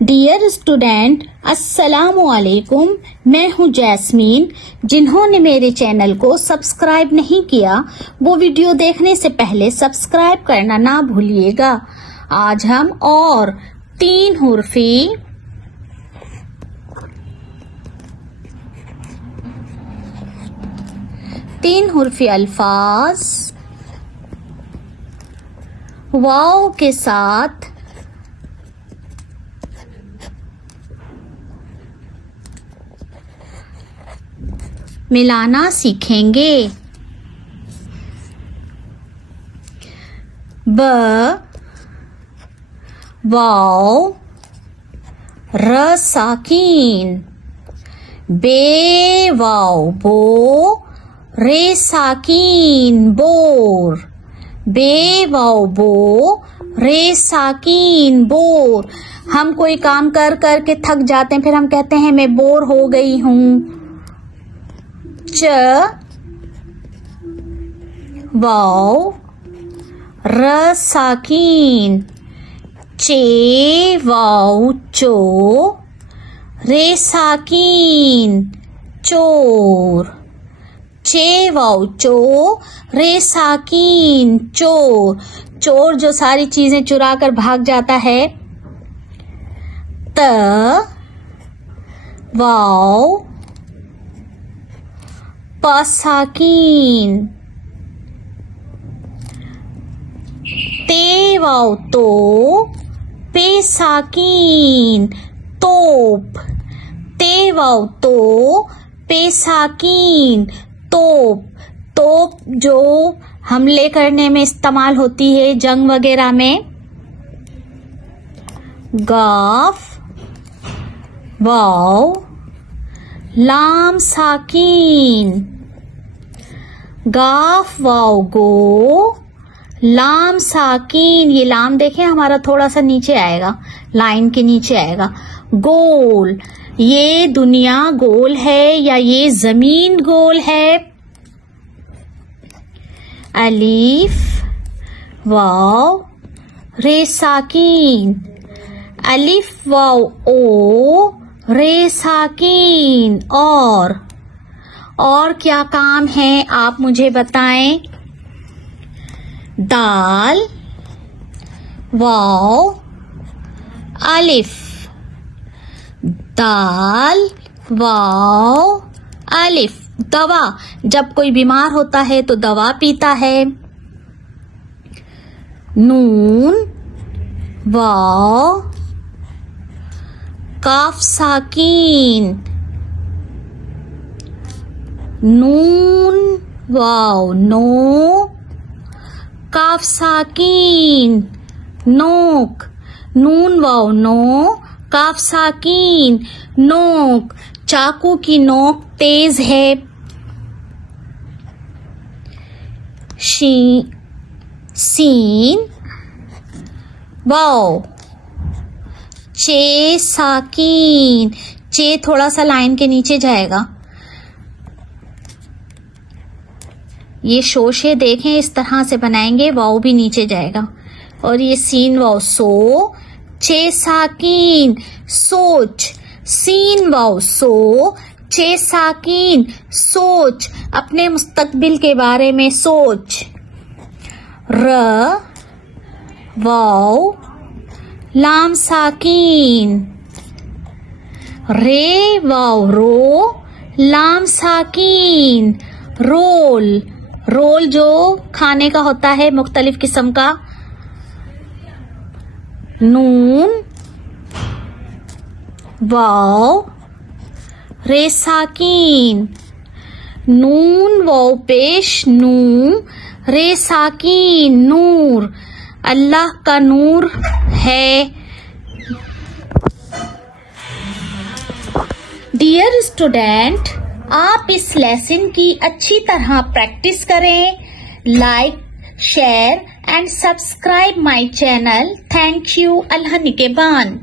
Dear student السلام علیکم، میں ہوں جیسمین۔ جنہوں نے میرے چینل کو سبسکرائب نہیں کیا وہ ویڈیو دیکھنے سے پہلے سبسکرائب کرنا نہ بھولیے گا۔ آج ہم اور تین حرفی الفاظ واو کے ساتھ ملانا سیکھیں گے۔ ب واو ر ساکین، بے واو بو رے ساکین بور، بے واو بو رے ساکین بور۔ ہم کوئی کام کر کر کے تھک جاتے ہیں، پھر ہم کہتے ہیں میں بور ہو گئی ہوں۔ چ واو ر ساکین، چے واو چو رے ساکین چور، چے واو چو رے ساکین چور، چور جو ساری چیزیں چرا کر بھاگ جاتا ہے۔ ت واو پ ساکین، تے واو تو پے ساکین توپ، تے واو تو پے ساکین توپ، توپ جو حملے کرنے میں استعمال ہوتی ہے جنگ وغیرہ میں۔ گاف واو لام ساکین، گاف واو گو لام ساکین، یہ لام دیکھیں ہمارا تھوڑا سا نیچے آئے گا، لائن کے نیچے آئے گا۔ گول، یہ دنیا گول ہے یا یہ زمین گول ہے۔ الف واو رے ساکین، الف واو او رے ساکین اور کیا کام ہے آپ مجھے بتائیں۔ دال واو الف، دال واو الف، دوا، جب کوئی بیمار ہوتا ہے تو دوا پیتا ہے۔ نون واو کاف ساکین، نون واو نو کاف ساکین نوک، نون واو نو کاف ساکین نوک، چاقو کی نوک تیز ہے۔ سین واو چے ساکین، چے تھوڑا سا لائن کے نیچے جائے گا۔ یہ شوشے دیکھیں اس طرح سے بنائیں گے، واؤ بھی نیچے جائے گا۔ اور یہ سین واؤ سو، چے ساکین سوچ، سین واؤ سو چے ساکین سوچ، اپنے مستقبل کے بارے میں سوچ۔ ر واؤ لام ساکین، رے واؤ رو لام ساکین رول، رول جو کھانے کا ہوتا ہے مختلف قسم کا۔ نون واو رے ساکین، نون واو پیش نو رے ساکین نور، اللہ کا نور ہے۔ ڈیئر اسٹوڈینٹ، آپ اس لیسن کی اچھی طرح پریکٹس کریں۔ Like, share and subscribe my channel. Thank you. اللہ نگہبان۔